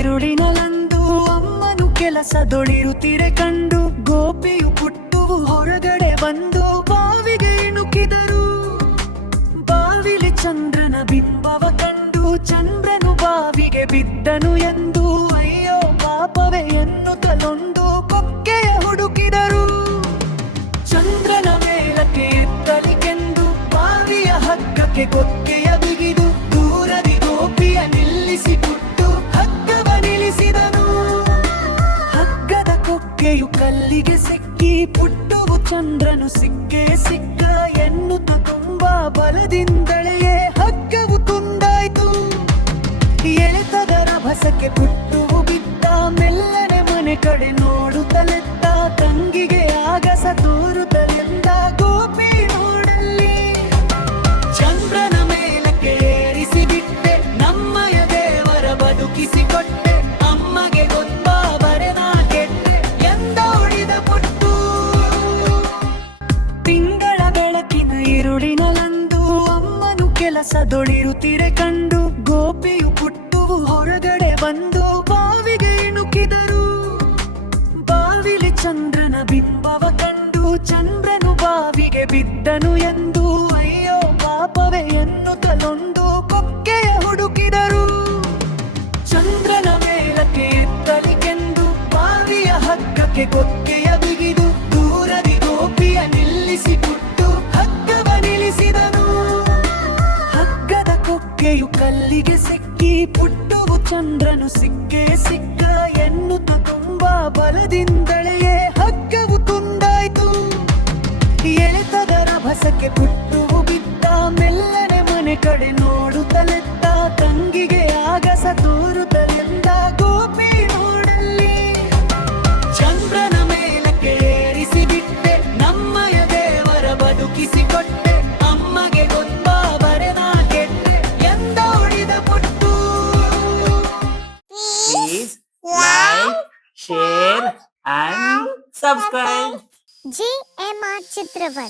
ಬಿರುಳಿನಲಂದು ಅಮ್ಮನು ಕೆಲಸ ದೊಳಿರುತ್ತಿರೆ ಕಂಡು ಗೋಪಿಯು ಪುಟ್ಟು ಹೊರಗಡೆ ಬಂದು ಬಾವಿಗೆ ಇಣುಕಿದರು. ಬಾವಿಲಿ ಚಂದ್ರನ ಬಿಂಬವ ಕಂಡು ಚಂದ್ರನು ಬಾವಿಗೆ ಬಿದ್ದನು ಎಂದು ಅಯ್ಯೋ ಪಾಪವೇ ಎನ್ನುತ್ತಲೊಂದು ಕೊಕ್ಕೆಯ ಹುಡುಕಿದರು. ಚಂದ್ರನ ಮೇಲಕ್ಕೆ ಎತ್ತಲಿಕೆಂದು ಬಾವಿಯ ಹಗ್ಗಕ್ಕೆ ಕೊಕ್ಕೆಯ ಬಿಗಿದು ಸಿಕ್ಕಿ ಪುಟ್ಟುವು ಚಂದ್ರನು ಸಿಕ್ಕೇ ಸಿಕ್ಕ ಎನ್ನುತ್ತ ತುಂಬಾ ಬಲದಿಂದಳೆಯೇ ಹಗ್ಗವು ತುಂಡಾಯ್ತು. ಎಳೆತದ ರಭಸಕ್ಕೆ ಪುಟ್ಟುವು ಬಿದ್ದ ಮೆಲ್ಲನೆ ಮನೆ ಕಡೆ ನೋಡುತ್ತಲೆತ್ತ ತಂಗಿಗೆ ಆಗಸ ತೋರುತ್ತಲೆಂದ ಕೆಲಸದೊಳಿರುತ್ತಿರೆ ಕಂಡು ಗೋಪಿಯು ಪುಟ್ಟುವು ಹೊರಗಡೆ ಬಂದು ಬಾವಿಗೆ ಇಣುಕಿದರು. ಬಾವಿಲಿ ಚಂದ್ರನ ಬಿಂಬವ ಕಂಡು ಚಂದ್ರನು ಬಾವಿಗೆ ಬಿದ್ದನು ಎಂದು ಅಯ್ಯೋ ಪಾಪವೇ ಎನ್ನುತ್ತಲೊಂದು ಕೊಕ್ಕೆಯ ಹುಡುಕಿದರು. ಚಂದ್ರನ ಮೇಲಕ್ಕೆ ಎತ್ತಲಿಕೆಂದು ಬಾವಿಯ ಹಗ್ಗಕ್ಕೆ ಕೊಕ್ಕೆಯ ಬಿಗಿದು ದೂರದಿ ಗೋಪಿಯ ನಿಲ್ಲಿಸಿ ಕಲ್ಲಿಗೆ ಸಿಕ್ಕಿ ಪುಟ್ಟುವು ಚಂದ್ರನು ಸಿಕ್ಕೇ ಸಿಕ್ಕ ಎನ್ನುತ್ತ ತುಂಬಾ ಬಲದಿಂದಳೆಯೇ ಹಗ್ಗವು ತುಂಡಾಯ್ತು. ಎಳೆತದರ ಭಸಕ್ಕೆ ಪುಟ್ಟುವು ಬಿದ್ದ ಮೆಲ್ಲನೆ ಮನೆ ಕಡೆ and subscribe. JMR Chitravan.